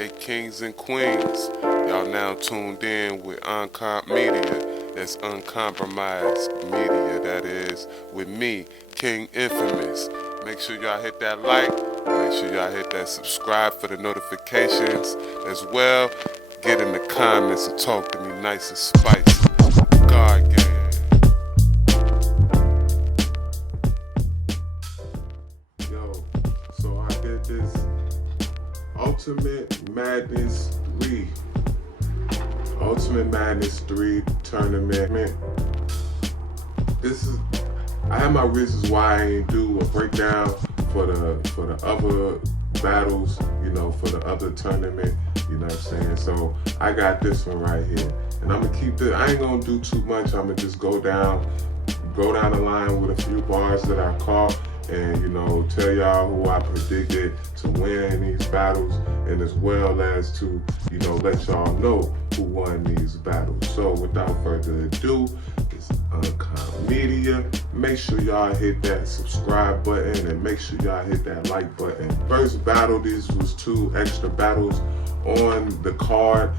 Hey kings and queens, y'all now tuned in with UnComp Media. That's Uncompromised Media, that is, with me, King Infamis. Make sure y'all hit that like, make sure y'all hit that subscribe for the notifications as well. Get in the comments and talk to me nice and spicy. God gang. Yo, so I did this Ultimate Madness 3 tournament. I have my reasons why I ain't do a breakdown for the other battles, you know, for the other tournament, you know what I'm saying? So I got this one right here. And I'm gonna keep this, I ain't gonna do too much. I'm gonna just go down the line with a few bars that I caught and, you know, tell y'all who I predicted to win these battles, and as well as to, you know, let y'all know who won these battles. So without further ado, it's UnComp Media. Make sure y'all hit that subscribe button and make sure y'all hit that like button. First battle, these was two extra battles on the card.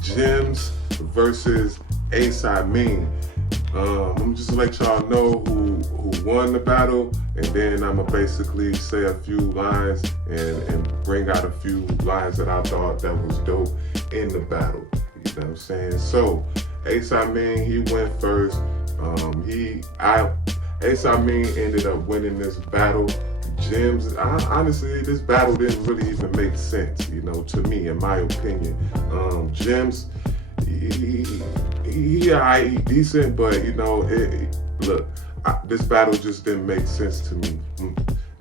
Jeulze versus Hassan. I'm just gonna let y'all know who won the battle, and then I'm gonna basically say a few lines and bring out a few lines that I thought that was dope in the battle. You know what I'm saying? So Hassan, he went first. Hassan ended up winning this battle. Jeulze, honestly, this battle didn't really even make sense, you know, to me, in my opinion. Jeulze, he decent, but you know, this battle just didn't make sense to me.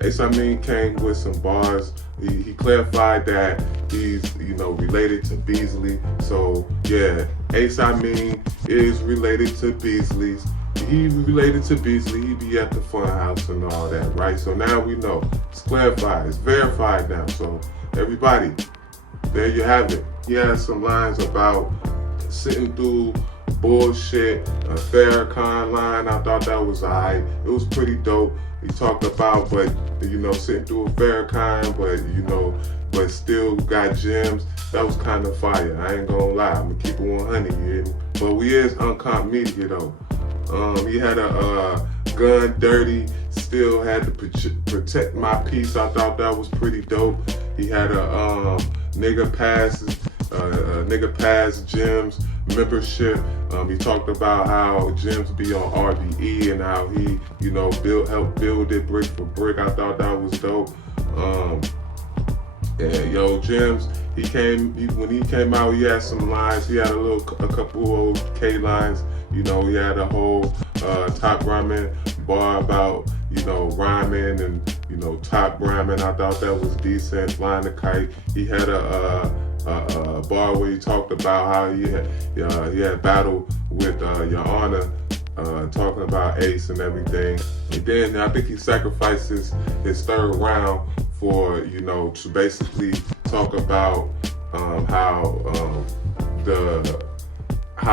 Hassan came with some bars. He clarified that he's, you know, related to Beasley. So yeah, Hassan is related to Beasley's. He related to Beasley. He be at the fun house and all that, right? So now we know. It's clarified. It's verified now. So everybody, there you have it. He has some lines about sitting through bullshit, a Farrakhan line. I thought that was alright. It was pretty dope. He talked about, but you know, sitting through a Farrakhan, but you know, but still got gems. That was kind of fire. I ain't gonna lie. I'm gonna keep it 100 here. But we is UnComp Media though. He had a gun dirty, still had to protect my peace. I thought that was pretty dope. He had a nigga pass Jeulze membership. He talked about how Jeulze be on RBE and how he, you know, helped build it brick for brick. I thought that was dope. And yo, Jeulze, when he came out, he had some lines. He had a couple old K lines. You know, he had a whole top rhyming bar about, you know, rhyming and, you know, top rhyming. I thought that was decent. Flying the kite. He had a bar where he talked about how he had battle with Your Honor, talking about Ace and everything. And then I think he sacrifices his third round for, you know, to basically talk about how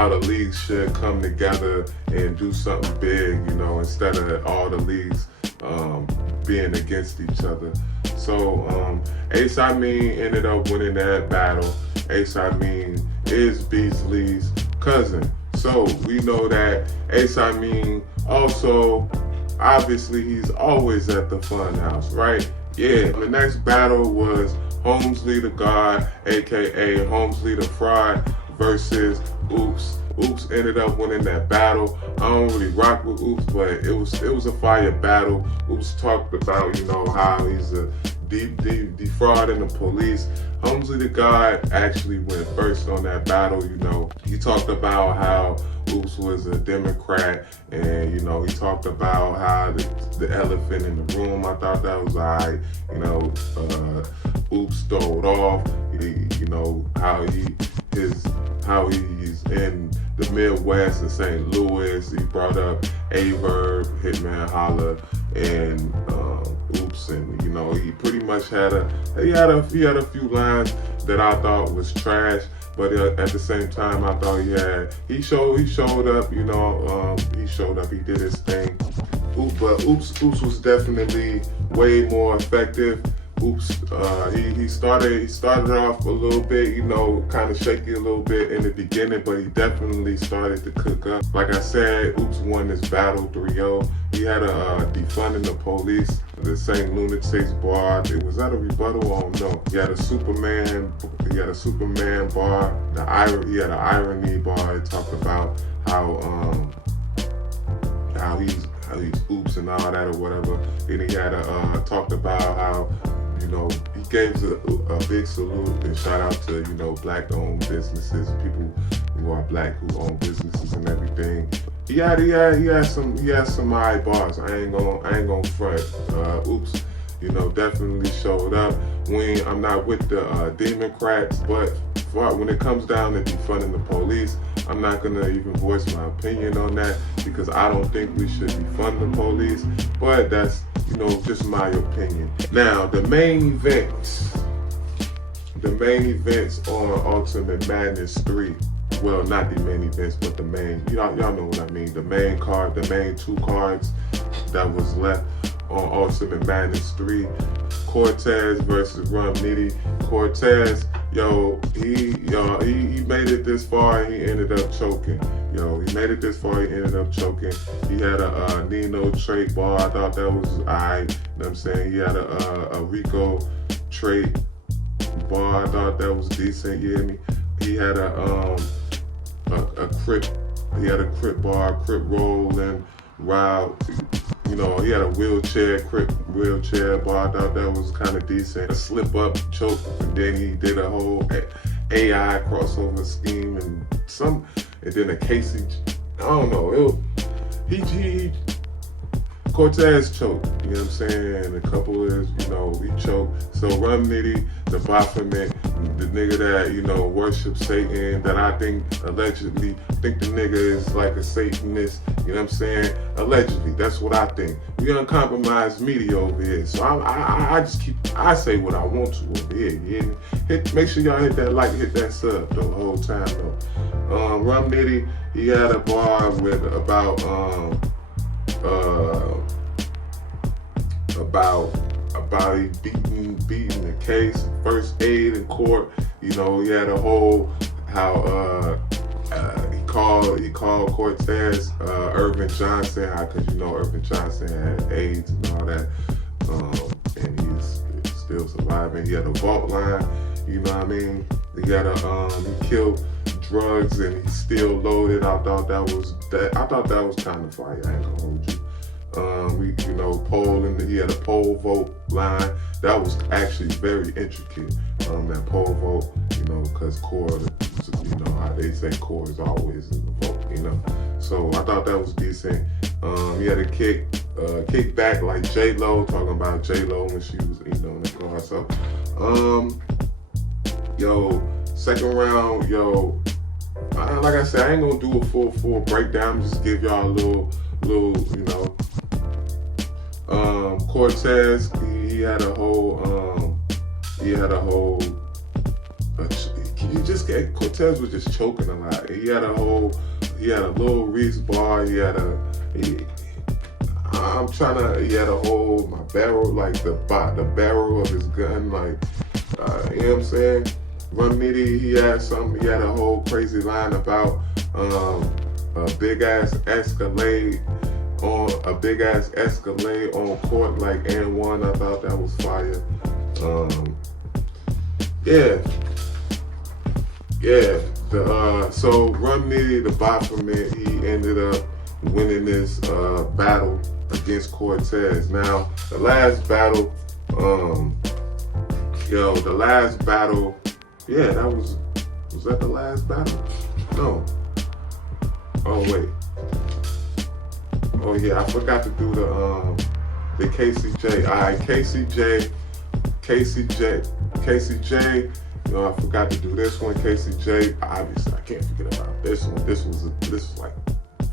the leagues should come together and do something big, you know, instead of all the leagues being against each other. So Hassan ended up winning that battle. Hassan is Beasley's cousin. So we know that Hassan also, obviously, he's always at the fun house, right? Yeah, the next battle was Holmesley the God, aka Holmesley the Fraud, versus Oops. Oops ended up winning that battle. I don't really rock with Oops, but it was a fire battle. Oops talked about, you know, how he's a defrauding the police. Holmesley the God actually went first on that battle. You know, he talked about how Oops was a Democrat, and you know, he talked about how the elephant in the room. I thought that was alright. You know, Oops stole off. You know how he's in the Midwest in St. Louis. He brought up Averb, Hitman Holla, and Oops, and you know, he pretty much had a few lines that I thought was trash, but at the same time I thought he showed up, you know, he showed up, he did his thing. But Oops was definitely way more effective Oops, he started off a little bit, you know, kind of shaky a little bit in the beginning, but he definitely started to cook up. Like I said, Oops won this battle 3-0. He had a defunding the police, the St. Lunatics bar. It was that a rebuttal? I don't know. He had a Superman bar. He had an irony bar. He talked about how he's Oops and all that or whatever. And he had talked about how, you know, he gave a big salute and shout out to, you know, black-owned businesses, people who are black who own businesses and everything. He had some high bars. I ain't gonna front. Oops, you know, definitely showed up. I'm not with the Democrats, but when it comes down to defunding the police, I'm not gonna even voice my opinion on that because I don't think we should defund the police. But that's, you know, just my opinion. Now, the main events on Ultimate Madness 3. Well, not the main events, but the main, y'all know what I mean. The main card, the main 2 cards that was left on Ultimate Madness 3. Cortez versus Rum Nitty. Cortez, he made it this far and he ended up choking. He made it this far, he ended up choking. He had a Nino trait bar. I thought that was alright. You know what I'm saying? He had a Rico trait bar. I thought that was decent. You hear me? He had a Crip. He had a Crip bar, Crip roll and route. You know, he had a Crip wheelchair bar. I thought that was kind of decent. A slip up choke, and then he did a whole AI crossover scheme and then a Casey. I don't know. He Cortez choked. You know what I'm saying? A couple is, you know, he choked. So Rum Nitty, the Baphomet, the nigga that, you know, worships Satan, that I think allegedly think the nigga is like a Satanist. You know what I'm saying? Allegedly, that's what I think. We uncompromised media over here, so I say what I want to over here. You hear me? Make sure y'all hit that like, hit that sub the whole time though. Rum Nitty, he had a bar with about he beating the case, first aid in court. You know, he had a whole he called Cortez Irvin Johnson, because you know Irvin Johnson had AIDS and all that, and he's still surviving. He had a vault line, you know what I mean? He had he killed drugs and he's still loaded. I thought that was kind of fire. I ain't gonna hold you. You know, he had a poll vote line that was actually very intricate. That poll vote, you know, because core, you know how they say core is always in the vote, you know. So I thought that was decent. He had a kick back like Jeulze, talking about Jeulze when she was, you know, in the car. So, second round, like I said, I ain't gonna do a full breakdown. Just give y'all a little, you know. Cortez, he had a whole, Cortez was just choking a lot. He had a little Reese bar. He had a whole, my barrel, like the barrel of his gun, like, you know what I'm saying? Rum Nitty, he had a whole crazy line about a big ass Escalade on court like N1. I thought that was fire. So Rum Nitty, the Baphomet, he ended up winning this battle against Cortez. Now, the last battle, was that the last battle? No. Oh wait. Oh yeah, I forgot to do the KCJ. Alright, KCJ. You know, I forgot to do this one. KCJ. Obviously, I can't forget about this one. This was like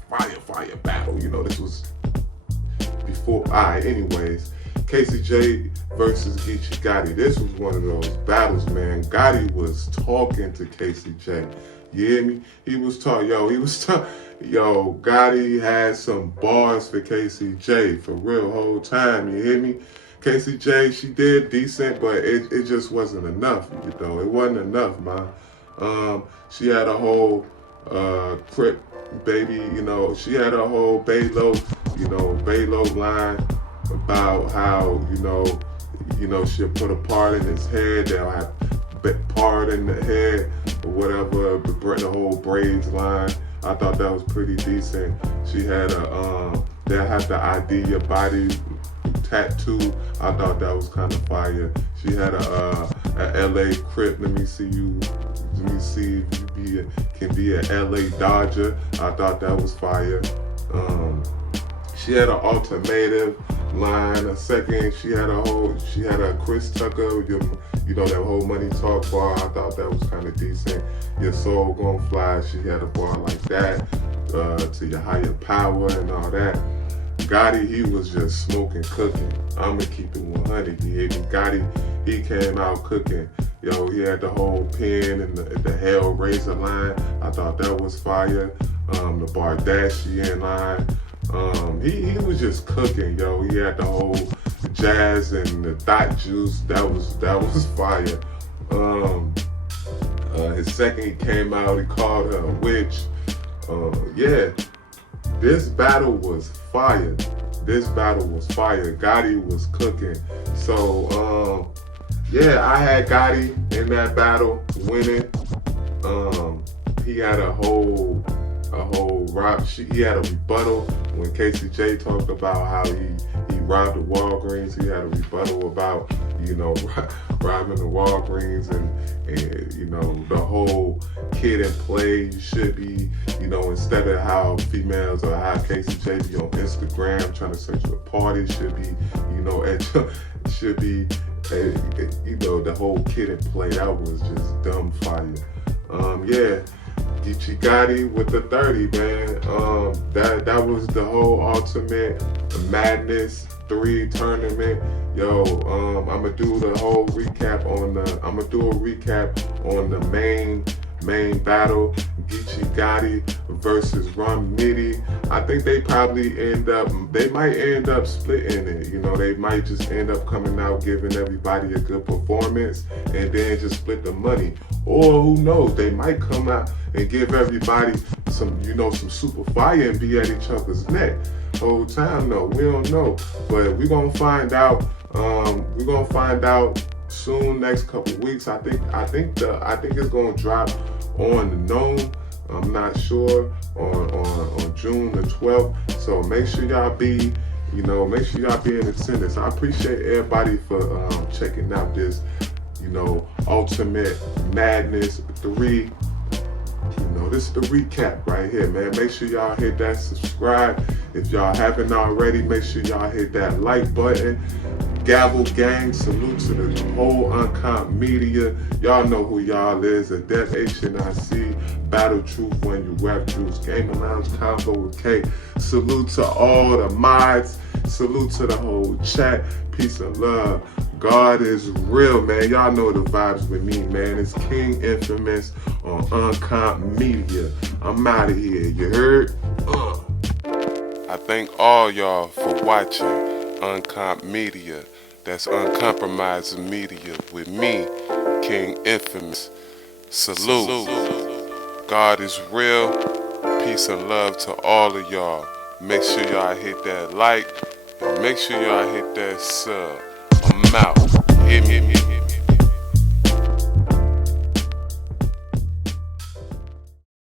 fire battle. You know, this was before. Alright, anyways, KCJ versus Geechee Gotti. This was one of those battles, man. Gotti was talking to KCJ. You hear me? He was talking. Gotti had some bars for KCJ for real whole time. You hear me? Casey J, she did decent, but it just wasn't enough, you know. It wasn't enough, man. She had a whole Crip baby, you know. She had a whole Baylo, Baylo line about how, she'll put a part in his head. They'll have part in the head or whatever, the whole braids line. I thought that was pretty decent. She had they'll have to ID your body tattoo. I thought that was kind of fire. She had a LA Crip. Let me see if you can be a LA Dodger. I thought that was fire. She had an alternative line. A second, she had a Chris Tucker, that whole money talk bar. I thought that was kind of decent. Your soul gon' fly. She had a bar like that, to your higher power and all that. Gotti, he was just smoking, cooking. I'ma keep it 100. You hear me? Gotti, he came out cooking. Yo, he had the whole pen and the Hellraiser line. I thought that was fire. The Bardashian line. He was just cooking, yo. He had the whole jazz and the dot juice. That was fire. His second he came out, he called her a witch. Yeah, this battle was fire. Gotti was cooking. So yeah, I had Gotti in that battle winning. He had a whole he had a rebuttal when Casey J talked about how he robbed the Walgreens. He had a rebuttal about robbing the Walgreens and the whole kid and play. You should be instead of how females or how Casey J be on Instagram trying to search for parties, should be the whole kid and play. That was just dumb fire. Yeah. Geechee Gotti with the 30, man. That was the whole Ultimate Madness 3 tournament. Yo, I'ma do the whole recap on the main battle. Geechee Gotti versus Rum Nitty. I think they might end up splitting it. They might just end up coming out giving everybody a good performance and then just split the money. Or who knows, they might come out and give everybody some super fire and be at each other's neck whole time. No, we don't know, but we're gonna find out. We're gonna find out soon, next couple weeks. I think it's gonna drop on the Gnome. I'm not sure on June the 12th. So make sure y'all be in attendance. I appreciate everybody for checking out this Ultimate Madness 3. This is the recap right here, man. Make sure y'all hit that subscribe. If y'all haven't already, make sure y'all hit that like button. GavelGang, salute to the whole UnComp media. Y'all know who y'all is. Adept, HNIC, Battle Truth, When You Rap Juice, Gaming Lounge, Konvo with K. Salute to all the mods. Salute to the whole chat. Peace and love. God is real, man. Y'all know the vibes with me, man. It's King Infamis on UnComp Media. I'm out of here. You heard? I thank all y'all for watching UnComp Media. That's Uncompromised Media with me, King Infamis. Salute. God is real. Peace and love to all of y'all. Make sure y'all hit that like and make sure y'all hit that sub. I'm out. Hit me.